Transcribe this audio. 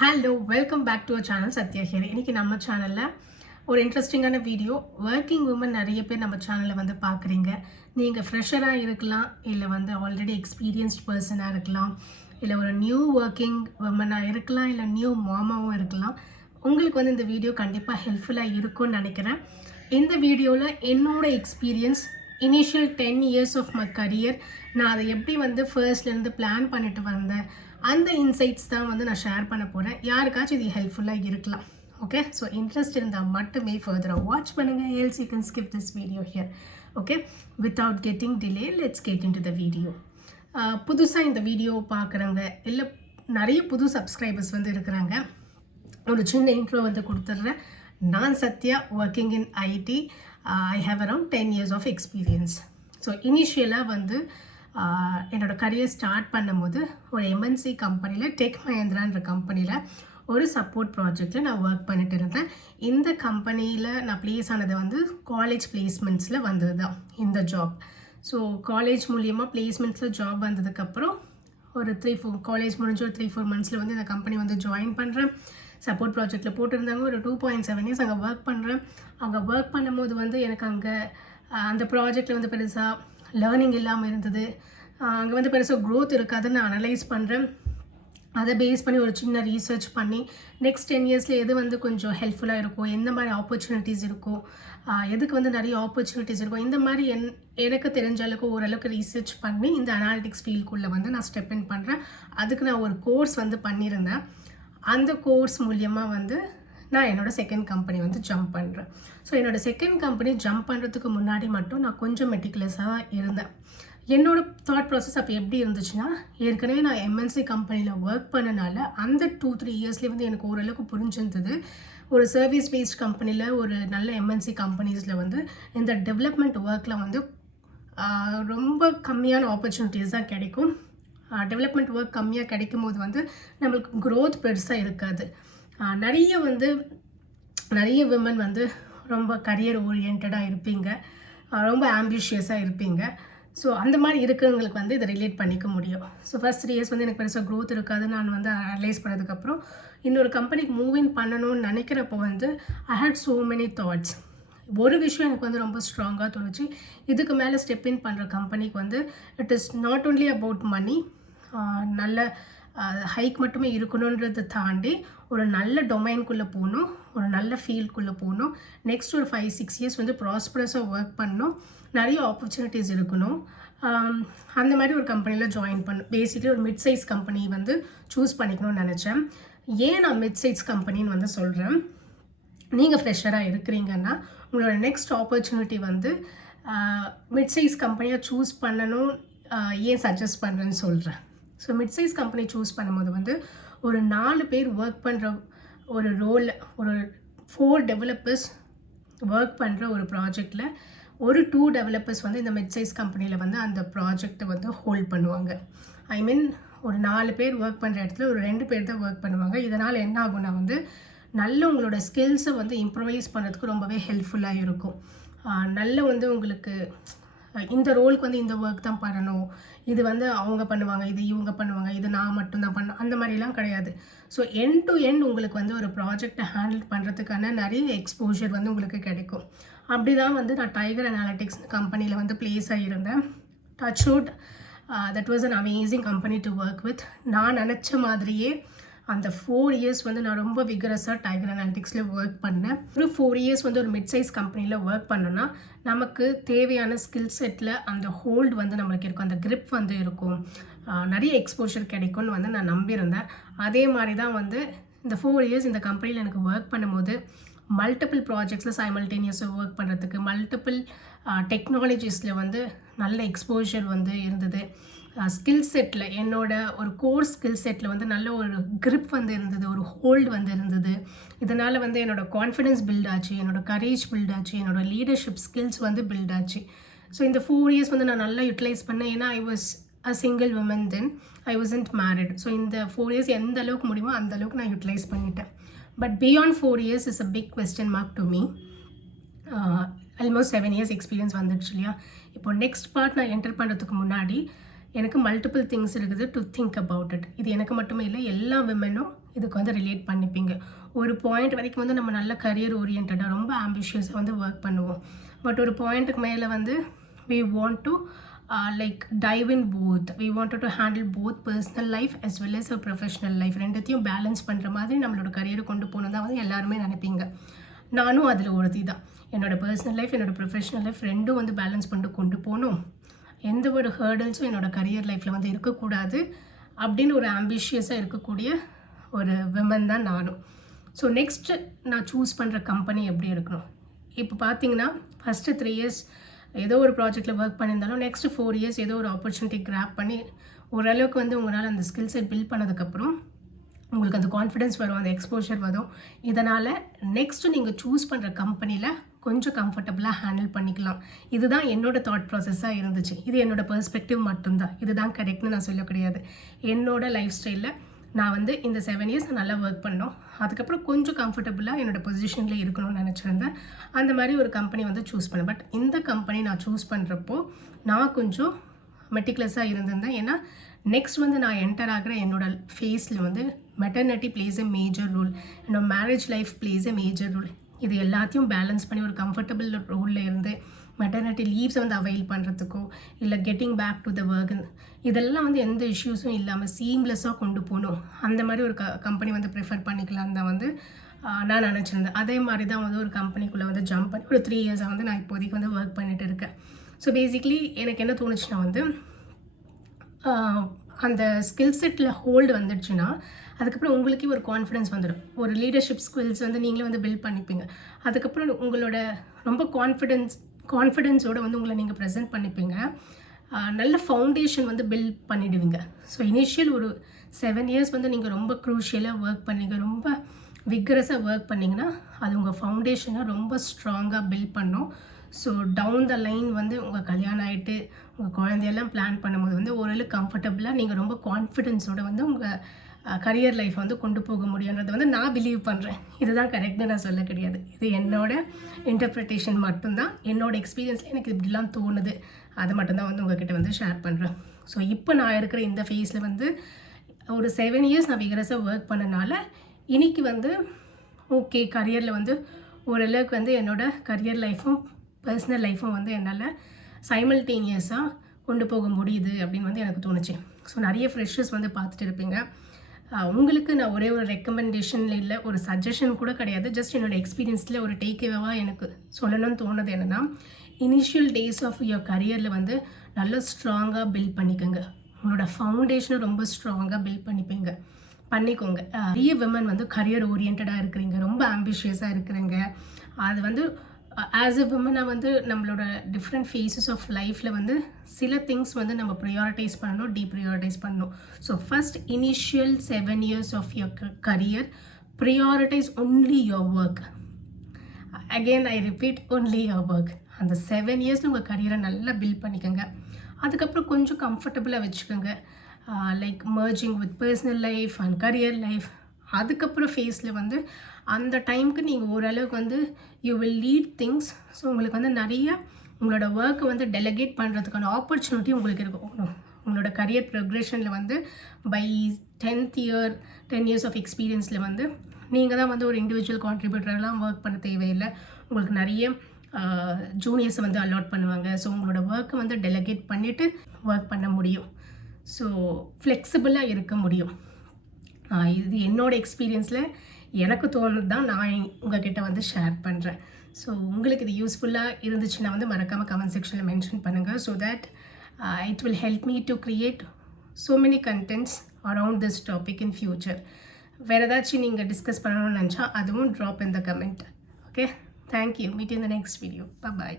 Hello welcome back to our channel Sathya here. இன்றைக்கி நம்ம சேனலில் ஒரு இன்ட்ரெஸ்டிங்கான வீடியோ. ஒர்க்கிங் உமன் நிறைய பேர் நம்ம சேனலில் வந்து பார்க்குறீங்க. நீங்கள் ஃப்ரெஷராக இருக்கலாம், இல்லை வந்து ஆல்ரெடி எக்ஸ்பீரியன்ஸ்ட் பர்சனாக இருக்கலாம், இல்லை ஒரு நியூ ஒர்க்கிங் உமனாக இருக்கலாம், இல்லை நியூ மாமாவும் இருக்கலாம். உங்களுக்கு வந்து இந்த வீடியோ கண்டிப்பாக ஹெல்ப்ஃபுல்லாக இருக்கும்னு நினைக்கிறேன். இந்த வீடியோவில் என்னோடய experience initial 10 years of my career, நான் அதை எப்படி வந்து ஃபர்ஸ்ட்லேருந்து பிளான் பண்ணிட்டு வந்தேன், அந்த இன்சைட்ஸ் தான் வந்து நான் ஷேர் பண்ண போகிறேன். யாருக்காச்சும் இது ஹெல்ப்ஃபுல்லாக இருக்கலாம். ஓகே, ஸோ இன்ட்ரெஸ்ட் இருந்தால் மட்டுமே ஃபர்தராக வாட்ச் பண்ணுங்கள். Else you can skip this video here. Okay, without getting delay let's get in to the video. புதுசாக இந்த வீடியோ பார்க்குறவங்க, இல்லை நிறைய புது சப்ஸ்கிரைபர்ஸ் வந்து இருக்கிறாங்க. ஒரு சின்ன இன்ட்ரோ வந்து கொடுத்துட்றேன். நான் Sathya, working in IT. I have around 10 years of experience. So இனிஷியலாக வந்து என்னோடய கரியர் ஸ்டார்ட் பண்ணும்போது ஒரு எம்என்சி கம்பெனியில், டெக் மஹேந்திரான்ற கம்பெனியில் ஒரு சப்போர்ட் ப்ராஜெக்டில் நான் ஒர்க் பண்ணிட்டு இருந்தேன். இந்த கம்பெனியில் நான் ப்ளேஸ் ஆனது வந்து காலேஜ் பிளேஸ்மெண்ட்ஸில் வந்தது தான் இந்த ஜாப். ஸோ காலேஜ் மூலியமாக பிளேஸ்மெண்ட்ஸில் ஜாப் வந்ததுக்கப்புறம் ஒரு 3-4 காலேஜ் முடிஞ்ச ஒரு 3-4 monthஸில் வந்து இந்த கம்பெனி வந்து ஜாயின் பண்ணுறேன். சப்போர்ட் ப்ராஜெக்டில் போட்டிருந்தாங்க. ஒரு 2.7 years அங்கே ஒர்க் பண்ணுறேன். அங்கே ஒர்க் பண்ணும்போது வந்து எனக்கு அங்கே அந்த ப்ராஜெக்டில் வந்து பெருசாக லேர்னிங் இல்லாமல் இருந்தது. அங்கே வந்து பெருசாக க்ரோத் இருக்காதுன்னு நான் அனலைஸ் பண்ணுறேன். அதை பேஸ் பண்ணி ஒரு சின்ன ரீசர்ச் பண்ணி நெக்ஸ்ட் 10 yearsல எது வந்து கொஞ்சம் ஹெல்ப்ஃபுல்லாக இருக்கும், எந்த மாதிரி ஆப்பர்ச்சுனிட்டிஸ் இருக்கும், எதுக்கு வந்து நிறைய ஆப்பர்ச்சுனிட்டிஸ் இருக்கும், இந்த மாதிரி எனக்கு தெரிஞ்ச அளவுக்கு ஓரளவுக்கு ரீசர்ச் பண்ணி இந்த அனாலிட்டிக்ஸ் ஃபீல்டுக்குள்ளே வந்து நான் ஸ்டெப் இன் பண்ணுறேன். அதுக்கு நான் ஒரு கோர்ஸ் வந்து பண்ணியிருந்தேன். அந்த கோர்ஸ் மூலியமாக வந்து நான் என்னோடய செகண்ட் கம்பெனி வந்து ஜம்ப் பண்ணுறேன். ஸோ என்னோடய செகண்ட் கம்பெனி ஜம்ப் பண்ணுறதுக்கு முன்னாடி மட்டும் நான் கொஞ்சம் மெட்டிகுலஸாக இருந்தேன். என்னோடய தாட் ப்ராசஸ் அப்போ எப்படி இருந்துச்சுன்னா, ஏற்கனவே நான் எம்என்சி கம்பெனியில் ஒர்க் பண்ணனால அந்த 2-3 yearsலேயே வந்து எனக்கு ஓரளவுக்கு புரிஞ்சிருந்தது. ஒரு சர்வீஸ் பேஸ்ட் கம்பெனியில், ஒரு நல்ல எம்என்சி கம்பெனிஸில் வந்து இந்த டெவலப்மெண்ட் ஒர்க்கில் வந்து ரொம்ப கம்மியான ஆப்பர்ச்சுனிட்டிஸ் தான் கிடைக்கும். டெவலப்மெண்ட் ஒர்க் கம்மியாக கிடைக்கும் போது வந்து நம்மளுக்கு க்ரோத் பெருசாக இருக்காது. நிறைய விமன் வந்து ரொம்ப கரியர் ஓரியன்டாக இருப்பீங்க, ரொம்ப ஆம்பிஷியஸாக இருப்பீங்க. ஸோ அந்த மாதிரி இருக்கிறவங்களுக்கு வந்து இதை ரிலேட் பண்ணிக்க முடியும். ஸோ ஃபர்ஸ்ட் 3 years வந்து எனக்கு பெருசாக க்ரோத் இருக்காது. நான் வந்து அனலைஸ் பண்ணதுக்கப்புறம் இன்னொரு கம்பெனிக்கு மூவிங் பண்ணணும்னு நினைக்கிறப்போ வந்து ஐ ஹேட் ஸோ மெனி தாட்ஸ். ஒரு விஷயம் எனக்கு வந்து ரொம்ப ஸ்ட்ராங்காக தோணுச்சு. இதுக்கு மேலே ஸ்டெப் இன் பண்ணுற கம்பெனிக்கு வந்து it is not only about money, நல்ல ஹைக் மட்டுமே இருக்கணுன்றதை தாண்டி ஒரு நல்ல டொமைனுக்குள்ளே போகணும், ஒரு நல்ல ஃபீல்டுக்குள்ளே போகணும். நெக்ஸ்ட் ஒரு 5-6 years வந்து ப்ராஸ்பரஸாக ஒர்க் பண்ணணும், நிறைய ஆப்பர்ச்சுனிட்டிஸ் இருக்கணும். அந்த மாதிரி ஒரு கம்பெனியில் ஜாயின் பண்ணணும். பேசிக்கலி ஒரு மிட் சைஸ் கம்பெனி வந்து சூஸ் பண்ணிக்கணும்னு நினச்சேன். ஏன் நான் மிட் சைஸ் கம்பெனின்னு வந்து சொல்கிறேன், நீங்கள் ஃப்ரெஷராக இருக்கிறீங்கன்னா உங்களோட நெக்ஸ்ட் ஆப்பர்ச்சுனிட்டி வந்து மிட் சைஸ் கம்பெனியாக சூஸ் பண்ணணும். ஏன் சஜஸ்ட் பண்ணுறேன்னு சொல்கிறேன். So mid size company choose பண்ணும்போது வந்து ஒரு 4 பேர் ஒர்க் பண்ணுற ஒரு ரோலில், ஒரு 4 developers ஒர்க் பண்ணுற ஒரு ப்ராஜெக்டில் ஒரு 2 developers வந்து இந்த மிட் சைஸ் கம்பெனியில் வந்து அந்த ப்ராஜெக்டை வந்து ஹோல்ட் பண்ணுவாங்க. ஐ மீன் ஒரு 4 பேர் ஒர்க் பண்ணுற இடத்துல ஒரு 2 பேர் தான் ஒர்க் பண்ணுவாங்க. இதனால் என்ன ஆகும்னா வந்து நல்ல உங்களோட ஸ்கில்ஸை வந்து இம்ப்ரவைஸ் பண்ணுறதுக்கு ரொம்பவே ஹெல்ப்ஃபுல்லாக இருக்கும். நல்ல வந்து உங்களுக்கு இந்த ரோலுக்கு வந்து இந்த ஒர்க் தான் பண்ணணும், இது வந்து அவங்க பண்ணுவாங்க, இது இவங்க பண்ணுவாங்க, இது நான் மட்டும்தான் பண்ணணும், அந்த மாதிரிலாம் கிடையாது. ஸோ எண்ட் டு எண்ட் உங்களுக்கு வந்து ஒரு ப்ராஜெக்டை ஹேண்டில் பண்ணுறதுக்கான நிறைய எக்ஸ்போஷர் வந்து உங்களுக்கு கிடைக்கும். அப்படி தான் வந்து நான் டைகர் அனாலிட்டிக்ஸ் கம்பெனியில் வந்து ப்ளேஸ் ஆகியிருந்தேன். Touchwood, that was an amazing company to work with. நான் நினச்ச மாதிரியே அந்த 4 years வந்து நான் ரொம்ப விகரஸாக டைகர் அனாலிட்டிக்ஸில் ஒர்க் பண்ணேன். ஒரு 4 years வந்து ஒரு மிட் சைஸ் கம்பெனியில் ஒர்க் பண்ணோன்னா நமக்கு தேவையான ஸ்கில் செட்டில் அந்த ஹோல்டு வந்து நம்மளுக்கு இருக்கும், அந்த grip வந்து இருக்கும், நிறைய எக்ஸ்போஷர் கிடைக்கும்னு வந்து நான் நம்பியிருந்தேன். அதே மாதிரி தான் வந்து இந்த 4 years இந்த கம்பெனியில் எனக்கு ஒர்க் பண்ணும்போது மல்டிபிள் ப்ராஜெக்ட்ஸில் சைமல்டேனியஸாக ஒர்க் பண்ணுறதுக்கு, மல்டிபிள் டெக்னாலஜிஸில் வந்து நல்ல எக்ஸ்போஷர் வந்து இருந்தது. ஸ்கில் செட்டில், என்னோட ஒரு கோர் ஸ்கில் செட்டில் வந்து நல்ல ஒரு grip வந்து இருந்தது, ஒரு ஹோல்டு வந்து இருந்தது. இதனால் வந்து என்னோடய கான்ஃபிடென்ஸ் பில்ட் ஆச்சு, என்னோடய கரேஜ் பில்ட் ஆச்சு, என்னோடய லீடர்ஷிப் ஸ்கில்ஸ் வந்து பில்ட் ஆச்சு. ஸோ இந்த 4 years வந்து நான் நல்லா யூட்டிலைஸ் பண்ணேன். ஏன்னா I was a single women then, I wasn't married. So இந்த 4 years எந்த அளவுக்கு முடியுமோ அந்த அளவுக்கு நான் யூட்டிலைஸ் பண்ணிட்டேன். But beyond 4 years is a big question mark to me. Almost 7 years experience வந்துடுச்சு இல்லையா. இப்போ நெக்ஸ்ட் பார்ட் நான் என்டர் பண்ணுறதுக்கு முன்னாடி எனக்கு மல்டிபிள் திங்ஸ் இருக்குது டு திங்க் அபவுட் இட். இது எனக்கு மட்டுமே இல்லை, எல்லா விமனும் இதுக்கு வந்து ரிலேட் பண்ணிப்பீங்க. ஒரு பாயிண்ட் வரைக்கும் வந்து நம்ம நல்ல கரியர் ஓரியன்டாக ரொம்ப ஆம்பிஷியஸாக வந்து ஒர்க் பண்ணுவோம். பட் ஒரு பாயிண்ட்டுக்கு மேலே வந்து we want to like dive in both. We wanted to handle both personal life as well as a professional life. ரெண்டுத்தையும் பேலன்ஸ் பண்ணுற மாதிரி நம்மளோட கரியரை கொண்டு போகணும் தான் வந்து எல்லாருமே நினைப்பீங்க. நானும் அதில் ஒருத்தி தான். என்னோடய பர்சனல் லைஃப் என்னோடய ப்ரொஃபஷனல் லைஃப் ரெண்டும் வந்து பேலன்ஸ் பண்ணிட்டு கொண்டு போகணும். எந்த ஒரு ஹேர்டல்ஸும் என்னோடய கரியர் லைஃப்பில் வந்து இருக்கக்கூடாது அப்படின்னு ஒரு ஆம்பிஷியஸாக இருக்கக்கூடிய ஒரு விமன் தான் நானும். ஸோ நெக்ஸ்ட்டு நான் சூஸ் பண்ணுற கம்பெனி எப்படி இருக்கணும்? இப்போ பார்த்தீங்கன்னா ஃபஸ்ட்டு 3 years ஏதோ ஒரு ப்ராஜெக்டில் ஒர்க் பண்ணியிருந்தாலும் நெக்ஸ்ட்டு 4 years ஏதோ ஒரு ஆப்பர்ச்சுனிட்டி கிராப் பண்ணி ஓரளவுக்கு வந்து உங்களால் அந்த ஸ்கில் செட் பில்ட் பண்ணதுக்கப்புறம் உங்களுக்கு அந்த கான்ஃபிடென்ஸ் வரும், அந்த எக்ஸ்போஷர் வரும். இதனால் நெக்ஸ்ட்டு நீங்கள் சூஸ் பண்ணுற கம்பெனியில் கொஞ்சம் கம்ஃபர்டபுளாக ஹேண்டில் பண்ணிக்கலாம். இதுதான் என்னோடய தாட் ப்ராசஸாக இருந்துச்சு. இது என்னோடய பெர்ஸ்பெக்டிவ் மட்டும்தான், இதுதான் கரெக்ட்னு நான் சொல்ல கிடையாது. என்னோடய லைஃப் ஸ்டைலில் நான் வந்து இந்த 7 years நல்லா ஒர்க் பண்ணோம். அதுக்கப்புறம் கொஞ்சம் கம்ஃபர்டபுளாக என்னோடய பொசிஷனில் இருக்கணும்னு நினச்சிருந்தேன். அந்த மாதிரி ஒரு கம்பெனி வந்து சூஸ் பண்ணேன். பட் இந்த கம்பெனி நான் சூஸ் பண்ணுறப்போ நான் கொஞ்சம் மெட்டிகுலஸாக இருந்திருந்தேன். ஏன்னா நெக்ஸ்ட் வந்து நான் என்டர் ஆகிற என்னோடய ஃபேஸில் வந்து maternity plays a major role, என்னோடய marriage life plays a major role. இது எல்லாத்தையும் பேலன்ஸ் பண்ணி ஒரு கம்ஃபர்டபுள் ரோலில் இருந்து மெட்டர்னிட்டி லீவ்ஸை வந்து அவைல் பண்ணுறதுக்கோ இல்லை getting back to the work, இதெல்லாம் வந்து எந்த இஷ்யூஸும் இல்லாமல் சீம்லெஸ்ஸாக கொண்டு போகணும். அந்த மாதிரி ஒரு கம்பெனி வந்து ப்ரிஃபர் பண்ணிக்கலான்னு தான் வந்து நான் நினச்சிருந்தேன். அதே மாதிரி தான் வந்து ஒரு கம்பெனிக்குள்ளே வந்து ஜம்ப் பண்ணி ஒரு 3 years வந்து நான் இப்போதைக்கு வந்து ஒர்க் பண்ணிகிட்டு இருக்கேன். ஸோ பேசிக்லி எனக்கு என்ன தோணுச்சுன்னா வந்து அந்த ஸ்கில் செட்டில் ஹோல்டு வந்துடுச்சுன்னா அதுக்கப்புறம் உங்களுக்கே ஒரு கான்ஃபிடென்ஸ் வந்துடும். ஒரு லீடர்ஷிப் ஸ்கில்ஸ் வந்து நீங்களே வந்து பில்ட் பண்ணிப்பீங்க. அதுக்கப்புறம் உங்களோட ரொம்ப கான்ஃபிடென்ஸோடு வந்து உங்களை நீங்கள் ப்ரெசென்ட் பண்ணிப்பீங்க. நல்ல ஃபவுண்டேஷன் வந்து பில்ட் பண்ணிவிடுவீங்க. ஸோ இனிஷியல் ஒரு 7 years வந்து நீங்கள் ரொம்ப க்ரூஷியலாக ஒர்க் பண்ணிங்க, ரொம்ப விக்ரஸாக ஒர்க் பண்ணிங்கன்னா அது உங்கள் ஃபவுண்டேஷனை ரொம்ப ஸ்ட்ராங்காக பில்ட் பண்ணும். ஸோ டவுன் த லைன் வந்து உங்கள் கல்யாணம் ஆகிட்டு உங்கள் குழந்தையெல்லாம் பிளான் பண்ணும்போது வந்து ஓரளவுக்கு கம்ஃபர்டபுளாக நீங்கள் ரொம்ப கான்ஃபிடென்ஸோடு வந்து உங்கள் கரியர் லைஃப் வந்து கொண்டு போக முடியுன்றதை வந்து நான் பிலீவ் பண்ணுறேன். இதுதான் கரெக்ட்னு நான் சொல்ல கிடையாது. இது என்னோடய இன்டர்ப்ரிட்டேஷன் மட்டும்தான். என்னோடய எக்ஸ்பீரியன்ஸில் எனக்கு இப்படிலாம் தோணுது, அது மட்டும்தான் வந்து உங்கள்கிட்ட வந்து ஷேர் பண்ணுறேன். ஸோ இப்போ நான் இருக்கிற இந்த ஃபேஸில் வந்து ஒரு 7 years நான் விகரஸாக ஒர்க் பண்ணனால இன்றைக்கி வந்து ஓகே கரியரில் வந்து ஓரளவுக்கு வந்து என்னோடய கரியர் லைஃப்பும் பர்சனல் லைஃப்பும் வந்து என்னால் சைமல்டேனியஸாக கொண்டு போக முடியுது அப்படின்னு வந்து எனக்கு தோணுச்சு. ஸோ நிறைய ஃப்ரெஷர்ஸ் வந்து பார்த்துட்டு இருப்பீங்க. உங்களுக்கு நான் ஒரே ஒரு ரெக்கமெண்டேஷனில் இல்லை, ஒரு சஜஷன் கூட கிடையாது, ஜஸ்ட் என்னோடய எக்ஸ்பீரியன்ஸில் ஒரு டேக்அவேவாக எனக்கு சொல்லணும்னு தோணுது. என்னென்னா இனிஷியல் டேஸ் ஆஃப் யுவர் கரியரில் வந்து நல்லா ஸ்ட்ராங்காக பில்ட் பண்ணிக்கோங்க. உங்களோட ஃபவுண்டேஷனை ரொம்ப ஸ்ட்ராங்காக பில்ட் பண்ணிக்கோங்க. நிறைய விமன் வந்து கரியர் ஓரியன்டாக இருக்கிறீங்க, ரொம்ப ஆம்பிஷியஸாக இருக்கிறீங்க. அது வந்து ஆஸ் எ விமனாக வந்து நம்மளோட டிஃப்ரெண்ட் ஃபேஸஸ் ஆஃப் லைஃப்பில் வந்து சில திங்ஸ் வந்து நம்ம ப்ரியாரிட்டைஸ் பண்ணணும், டீப்ரியாரிட்டைஸ் பண்ணணும். So first initial 7 years of your career prioritize only your work. Again I repeat, only your work. அந்த 7 years உங்கள் கரியரை நல்லா பில்ட் பண்ணிக்கோங்க. அதுக்கப்புறம் கொஞ்சம் கம்ஃபர்டபுளாக வச்சுக்கோங்க, like merging with personal life and career life. அதுக்கப்புறம் ஃபேஸில் வந்து அந்த டைமுக்கு நீங்கள் ஓரளவுக்கு வந்து you will lead things. So உங்களுக்கு வந்து நிறைய உங்களோட ஒர்க்கை வந்து டெலிகேட் பண்ணுறதுக்கான ஆப்பர்ச்சுனிட்டி உங்களுக்கு இருக்கும். உங்களோட கரியர் ப்ரோக்ரெஷனில் வந்து by 10th year 10 years of எக்ஸ்பீரியன்ஸில் வந்து நீங்கள் தான் வந்து ஒரு இண்டிவிஜுவல் கான்ட்ரிபியூட்டரெலாம் ஒர்க் பண்ண தேவையில்லை. உங்களுக்கு நிறைய ஜூனியர்ஸை வந்து அலாட் பண்ணுவாங்க. ஸோ உங்களோட ஒர்க்கை வந்து டெலிகேட் பண்ணிவிட்டு ஒர்க் பண்ண முடியும். ஸோ ஃப்ளெக்சிபிளாக இருக்க முடியும். இது என்னோடய எக்ஸ்பீரியன்ஸில் எனக்கு தோணுது தான் நான் உங்கள்கிட்ட வந்து ஷேர் பண்ணுறேன். ஸோ உங்களுக்கு இது யூஸ்ஃபுல்லாக இருந்துச்சுன்னா வந்து மறக்காமல் கமெண்ட் செக்ஷனில் மென்ஷன் பண்ணுங்கள். So that it will help me to create so many contents around this topic in future. வேறு ஏதாச்சும் நீங்கள் டிஸ்கஸ் பண்ணணும்னு நினச்சா அதுவும் drop in the comment. Okay, thank you. Meet in the next video. Bye.